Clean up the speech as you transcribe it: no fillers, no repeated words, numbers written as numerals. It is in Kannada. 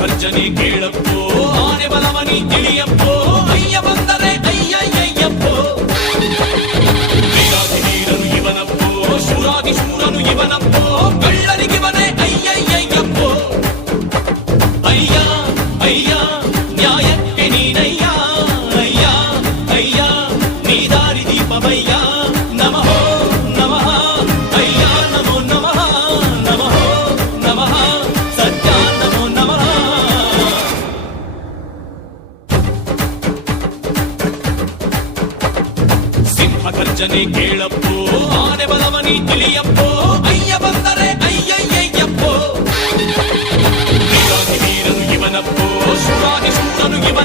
ಗರ್ಜನೆ ಕೇಳಪ್ಪೋ, ಆನೆ ಬಲವನಿ ತಿಳಿಯಪ್ಪೋ, ಅಯ್ಯ ಬಂದರೆ ಅಯ್ಯಯ್ಯಯ್ಯಪ್ಪೋ. ವೀರಾದಿ ವೀರನು ಇವನಪ್ಪೋ, ಶೂರಾದಿ ಶೂರನು ಇವನಪ್ಪೋ, ಕಳ್ಳರಿಗಿವನೇ ಅಯ್ಯಯ್ಯಯ್ಯಪ್ಪೋ. ಅಯ್ಯ ಅಯ್ಯ ನ್ಯಾಯಕ್ಕೆ ನೀನಯ್ಯ, ಅಯ್ಯ ಅಯ್ಯ ನೀ ದಾರಿ ದೀಪವಯ್ಯ. ನಮಃ ನಮಃ ಅಯ್ಯ ನಮೋ ನಮಃ, ನಮಃ ನಮಃ ಸತ್ಯ ನಮೋ ನಮಃ. ಸಿಂಹ ಗರ್ಜನೆ ಕೇಳಪ್ಪೋ, ಆನೆ ಬಲವನಿ ತಿಳಿಯಪ್ಪೋ, ಅಯ್ಯ ಬಂದರೆ ಅಯ್ಯಯ್ಯಯ್ಯಪ್ಪೋ. ವೀರಾದಿ ವೀರನು ಇವನಪ್ಪೋ, ಶೂರಾದಿ ಶೂರನು ಇವನ